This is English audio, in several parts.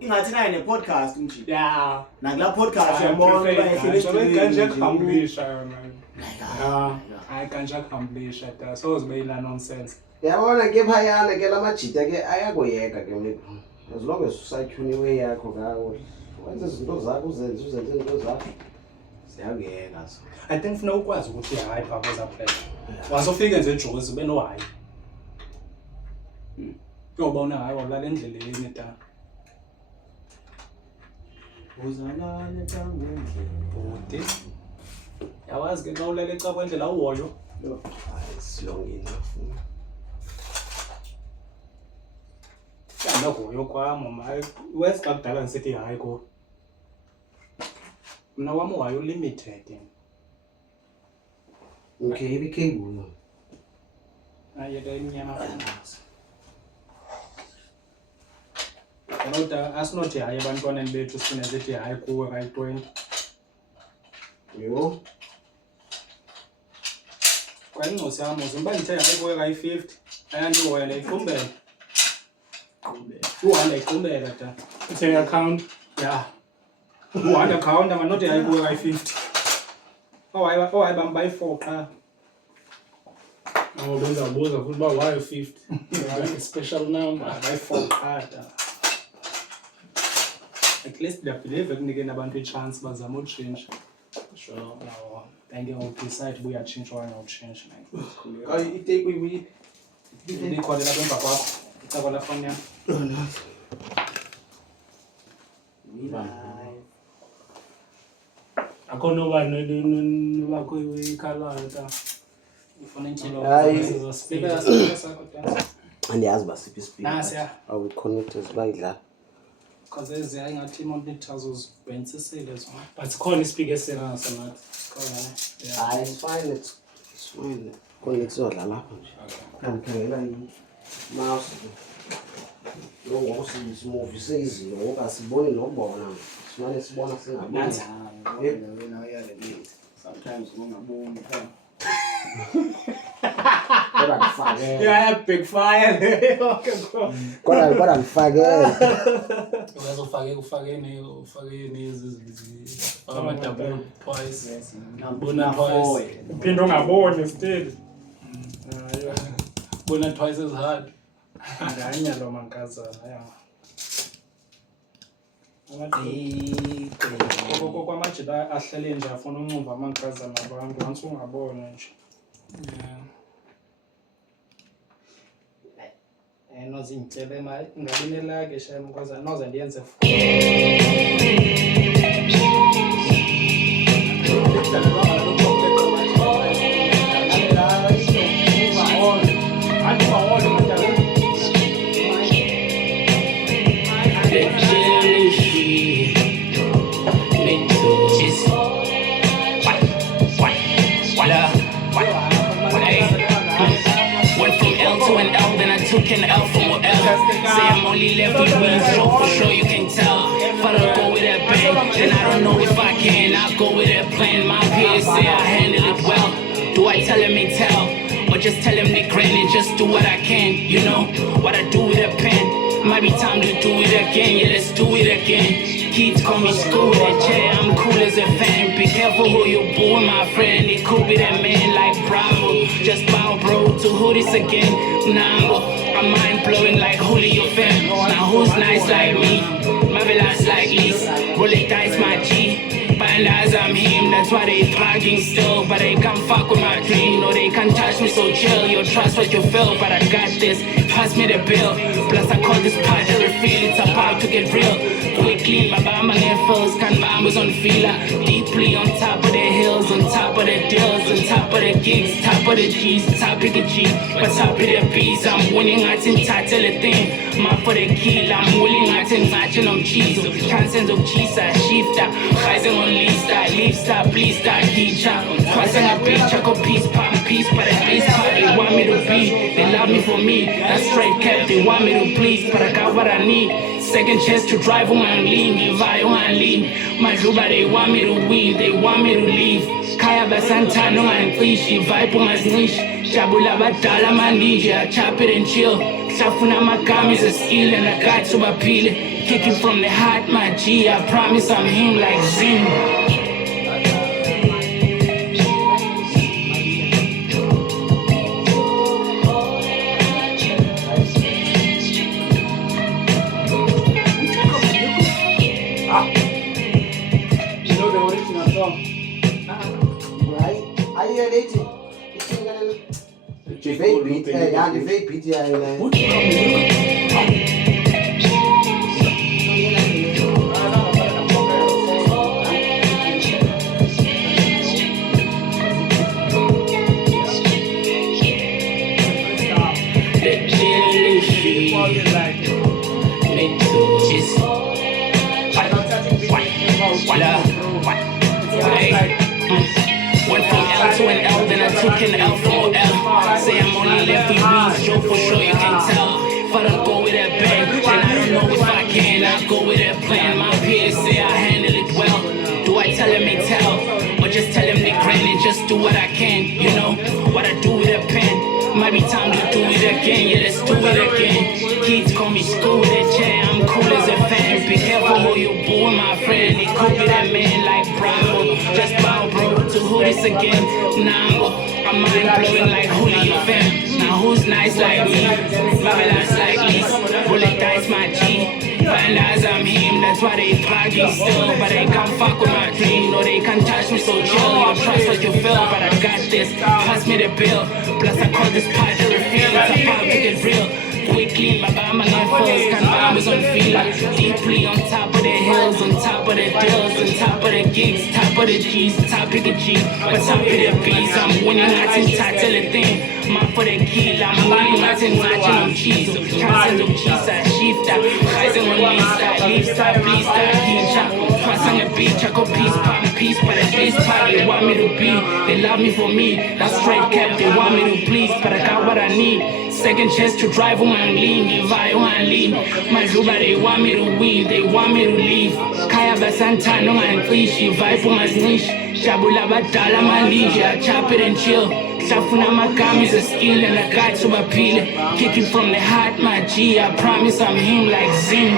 Ingathi naye ne-podcast umjiki. Yeah. Nakula podcast yabona kanje accomplish hayi kanje accomplish that so zibeyila nonsense. Yabona ke phayana ke lamajita ke ayakuyeka ke as long as usatyhuniwe yakho ngawo wenza izinto zakho uzenze izinto zakho siyakuyeka so. I think funa ukwazi ukuthi hayi papa zaphela. Wasofika nje eJozi beno hayi. Uyobona hayi walala endleleni da. Uzalale Bode. Yawazi ke xa ulele eca kwendlela uhoyo. Hayi silongile. Yanda kuyo kwami maye wes xa kudala ngisithi hayi ko. Mina wami wayo limited. Okay, ibikhengulo. Ayeke inyama futhi. Kodwa asinothi hayi abantwaneni bethu sine sithi hayi kuwe right 20. Yo. Kwayincosi yami uzimba ngithe hayi kuwe kayi 50. Ayandihoyela iqumbela. Uhambe iqumbela da. Uthe account. Yeah. Uhambe account amanothi hayi kuwe kayi 50. Owaye bamba i4 qha. Benza buza futhi ba why 50. Special number by 4 qha. At least they believe ekunikeni abantu i-chance bazama utshintsha. Sure. No. Thank you. Decide we are change or not change. Ay ite we ni khona la kwemva kwakho. Icaba la phone yami. Akona bani nobakho ikhala ta. Ufuna intshilo speaker sakho ta. Andiyazi basiphi speaker. Nasiya. Awu connectors bayidla. Because eziya ngathi monitors uzibenzisile zona. But khona ispeaker esingasa nathi. Khona. Hayi it's fine. Connects odla lapha nje. Kankhela mouse. Lo ngosisi movie seyizinto ngoba sibone nobona. Simane sibona singaboni. Wena uyalele. Sometimes ungaboni phela. Kodwa ngifake. Yeah, big fire. Kodwa ngifake. Ufake ama double twice. Nabona twice. Uphinda ungaboni still. Bona twice is hard. Nganya lo mankazana ya. Amaqhoko kwamajida ahlele nje afuna uncumba amankazana abantu once ungabona nje. Nozinhlebe mali ngabinela ke shame because noze ndiyenze Took an L from L. Say I'm only left with me, for sure you can tell. If I don't go with that bang, then I don't know if I can. I'll go with that plan. My peers say I handle it well. Do I tell them they tell? Or just tell them they grin and just do what I can? You know, what I do with a pen. Might be time to do it again, yeah, let's do it again. Kids call me school at J, I'm cool as a fan. Be careful who you boo, my friend. It could be that man like Bravo. Just bow, bro, to who this again? Nah, I'm mind blowing like Julio fam. Now who's nice like me? Marvelous like Lise. Roll it dice, my G. Find as I'm him, that's why they bragging still. But they can't fuck with my dream. No, they can't touch me, so chill. You trust what you feel, but I got this. Pass me the bill. Plus I call this part a refill. It's about to get real. Quickly, my bama and fills. Can bambas on fila. Deeply on top of the hills, on top of the deals. top of the gigs, top of the G's, top of the G, but top of the B's. I'm winning, I think title the thing. My for the kill, I'm willing, I think matching on cheese. Chances of cheese, I shift up. Rising on lista, lista, please, that teacher. Crossing a beach, I go peace, palm, peace, but a peace part. They want me to be, they love me for me. That's straight cap, they want me to please, but I got what I need. Second chance to drive on and lean, give I on and lean. My Juba, they want me to win, they want me to leave. Kaya Basanta, no and please, she vibe on my niche. Jabula Batala Mandija, chop it and chill. Safuna Makam is a skill and I got to appeal it. Kicking from the heart, my G, I promise I'm him like Zim. Vape beat, yeah, the vape beat, yeah. Went from L to an L, then I took an L from L. Say I'm only left with weeds, show for sure you can tell. If I don't go with that bang, then I don't know if I can. I go with that plan, my peers say I handle it well. Do I tell them they tell, or just tell them they grind and just do what I can? You know, what I do with a pen, might be time to do it again, yeah, let's do it again. Kids call me school with a jam, I'm cool as a fan. Be careful who you boo, my friend, it could be that man like Bravo. Just bow bro, to who this again? Nah, I'm mind blowing like Julio fam. Now who's nice like me? Babylon's like Lise, roll it dice my G. Find as I'm him, that's why they party still. But they can't fuck with my dream, no they can't touch me so chill. You trust what you feel, but I got this, pass me the bill. Plus I call this part to refill, it's about to get real. Quickly, my bama and first can bombs on feel deeply on top of the hills, on top of the deals, on top of the gigs, top of the G's, top of the G, but top of the B's. I'm winning, I think title the thing. My for the kill, I'm winning, I think matching on cheese. Chances of cheese, I shift up. Rising on lista, lista, please, that teacher. Crossing a beach, I go peace, palm, peace, but a peace part. They want me to be, they love me for me. That's straight cap, they want me to please, but I got what I need. Second chance to drive on and lean, give I on and lean. My Juba, they want me to win, they want me to leave. Kaya Basanta, no and please, she vibe on my niche. Jabula Batala Mandija, chop it and chill. Safuna Makam is a skill and I got to appeal it. Kicking from the heart, my G, I promise I'm him like Zim.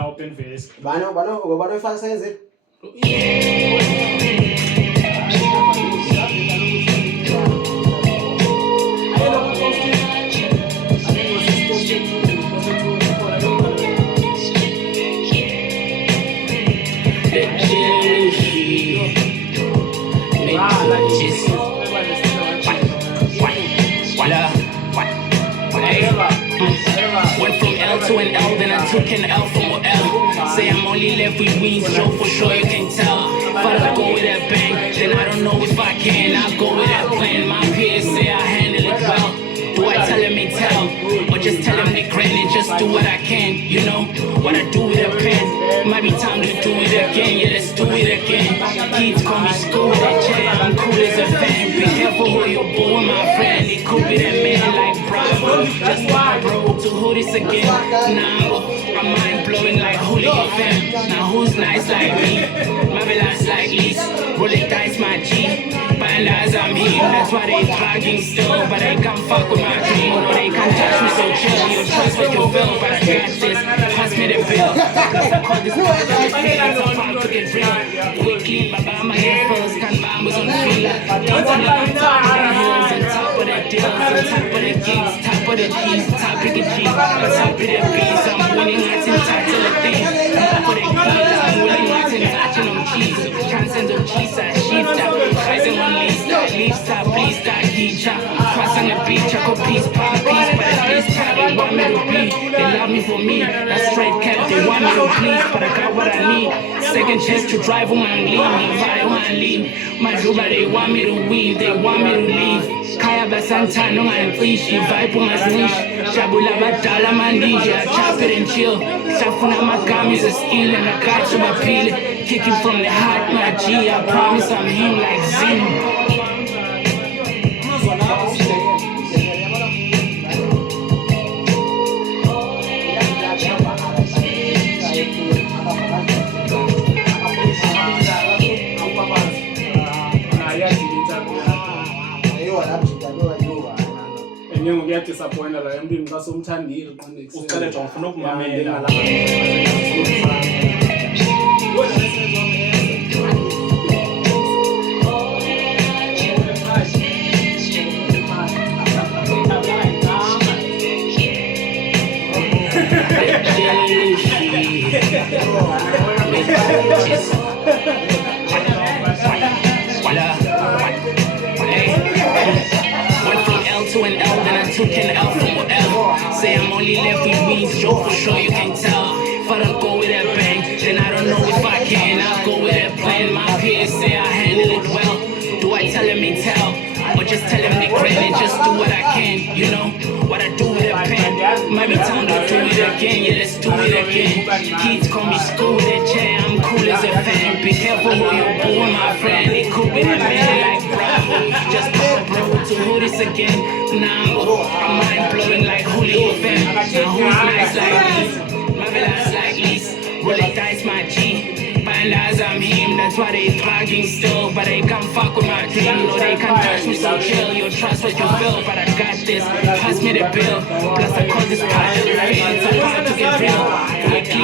Open face. Bano faz isso. Went from L to an L, then I took an L from L. Say I'm only left with wings, show for sure you can tell. If I don't go with that bang, then I don't know if I can. I go with that plan, my peers say I handle it well. Do I tell them they tell, or just tell them they grind and just do what I can? You know, what I do with a pen, might be time to do it again, yeah, let's do it again. Kids call me school with a jam, I'm cool as a fan. Be careful who you boo, my friend, it could be that man like Bravo. Just why bro, to who this again? Nah, I'm mind blowing like Julio fam. Now who's nice like me? Babylon's like Lise, roll it dice my G. Find as I'm him, that's why they plugging still. But they can't fuck with my dream, no they can't touch me so chill. You trust what you feel, but I got this, pass me the bill. Plus I call this part to refill, it's about to get real. Quickly, my bama and first can bombs on feel. On top of the hills, on top of the deals, on top of the gigs, top of the G's, top of the G, on top of the B's. I'm winning, I think title the thing. Top of the keys, I'm winning, I think Chances of cheese, I shift up. Rising on leaves, please, teacher. Crossing the beach, I go peace, but at least they want me to be. They love me for me, that's straight cap. They want me to please, but I got what I need. Second chance to drive on and leave, invite on and leave. My Juba, they want me to weave, they want me to leave. Kaya basanta no man please, she vibe on my leash. Jabula batala mandija, chop it and chill. Safuna magam is a skill and I got you appeal. Kicking from the heart, my G, I promise I'm him like Zim. Ngiyadisappointa la emntwini xa somthandile uqonde uqalethwa ngifuna ukumamela la To an L, then I took an L from L. Say I'm only left with weeds, Joe, for sure you can tell. If I don't go with that bang, then I don't know if I can. I'll go with that plan. My peers say I handle it well. Do I tell them they tell? Or just tell them they credit and just do what I can? You know, what I do with that pen. Might be time to do it again, yeah, let's do it again. Kids call me school with that chair, I'm cool as a fan. Be careful who you boo, my friend. It could be the man like Bravo. Just pop a bro to who this again. Now I'm mind blowing like Julio fam. Now who's nice like me? My villa's like Lise. Roll it dice, my G. Find as I'm him, that's why they plugging still. But they can't fuck with my dream. No, they can't touch me so chill. You trust what you feel, but I got this. Pass me the bill. Plus I call this part of the feelings. I'm about to get real. Quickly,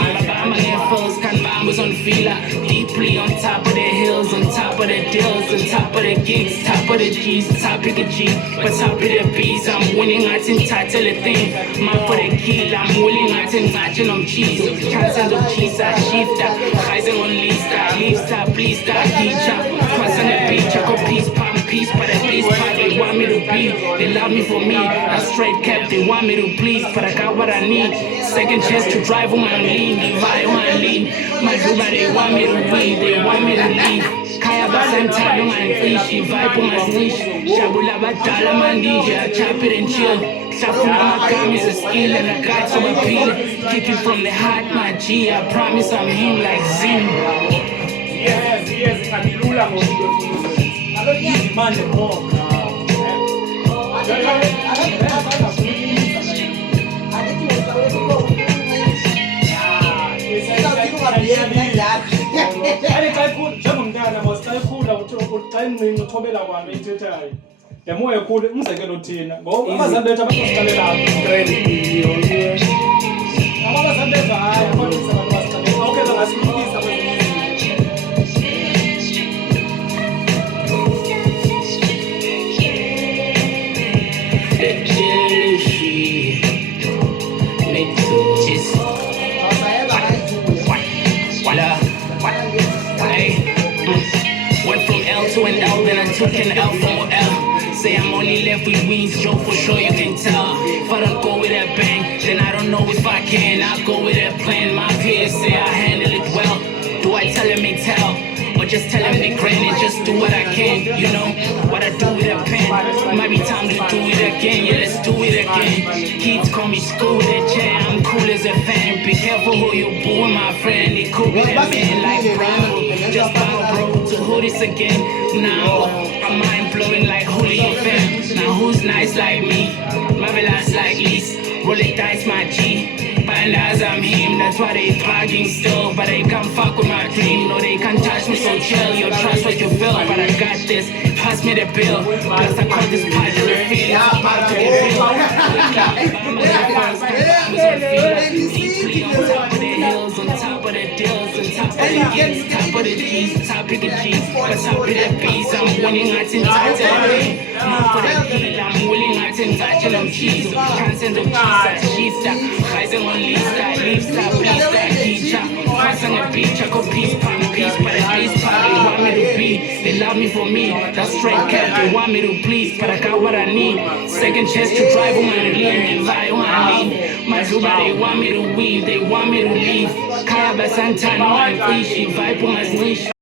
my infos, can was on fila. Deeply on top of the hills, on top of the deals, on top of the gigs, top of the G's, top of the G, but top of the B's. I'm winning, I think title the thing. Man for the kill, I'm willing, I think touching on cheese. Chances of cheese, I shift up. Rising on leaves, please, teacher. Crossing the beach, I go peace, but at least they want me to be. They love me for me, that's straight cap, they want me to please, but I got what I need. Second chance to drive on and lean, divide on and lean. My Juba, they want me to win, they want me to leave. Kaya basanta no man please, she vibe on my leash. Jabula batala mandija, chop it and chill. Safuna magam is a skill and I got to appeal. Kicking from the heart, my G, I promise I'm him like Zim. Yes, kanilula ngomuntu. I don't need demand the more. Njengomntana masisayikhula xa incinci uthobela kwami ethethayo yamoya khulu umzekelo thina ngoba abazali bethu abasiqalela abazali bethu hayi abonisa abantu basiqalela okay bangasilungisa kwezinye to an L, then I took an L from L. Say I'm only left with wings, Joe, for sure you can tell. If I don't go with that bang, then I don't know if I can. I'll go with that plan. My peers say I handle it well. Do I tell them they tell? Or just tell them they credit and just do what I can? You know, what I do with a pen. Might be time to do it again, yeah, let's do it again. Kids call me school with a chair, I'm cool as a fan. Be careful who you boo, my friend. It could be that man like Bravo. Just pop a bro to who this again. Now I'm mind blowing like Julio fam. Now who's nice like me? My villa's like Lise. Roll it dice, my G. Find as I'm him, that's why they plugging still. But they can't fuck with my dream. No, they can't touch me so chill. You trust what you feel, but I got this. Pass me the bill. Plus I call this part of the feelings. I'm about to get real. Deeply on top of the hills, on top of the deals, on top of the gigs, top of the G's, top of the G's, but top of the B's. I'm winning, I think that's everything. Man for the kill, I'm willing, I think touching on cheese. Chances of cheese, I shift up. Rising on leaves, please, teacher. Crossing the beach, I go peace, but at least they want me to me. They love me for me. That's straight cap. They want me to please, but I got what I need. Second chance to drive on my lean. Vibe on my lean. My Zuba, they want me to weave. They want me to leave. Kaya by Santana, I'm fishy. Vibe on my leash.